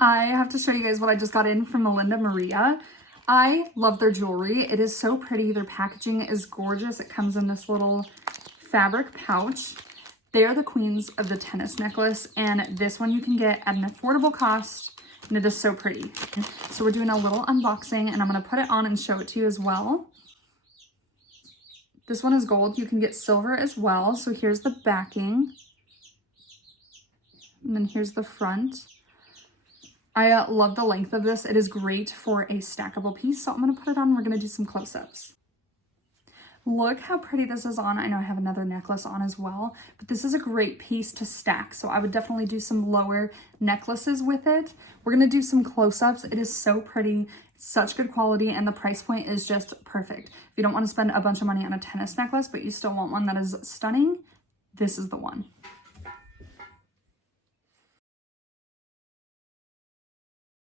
I have to show you guys what I just got in from Melinda Maria. I love their jewelry. It is so pretty. Their packaging is gorgeous. It comes in this little fabric pouch. They are the queens of the tennis necklace, and this one you can get at an affordable cost, and it is so pretty. So we're doing a little unboxing, and I'm going to put it on and show it to you as well. This one is gold. You can get silver as well. So here's the backing, and then here's the front. I love the length of this. It is great for a stackable piece. So I'm going to put it on. We're going to do some close-ups. Look how pretty this is on. I know I have another necklace on as well, but this is a great piece to stack. So I would definitely do some lower necklaces with it. We're going to do some close-ups. It is so pretty, such good quality, and the price point is just perfect. If you don't want to spend a bunch of money on a tennis necklace, but you still want one that is stunning, this is the one.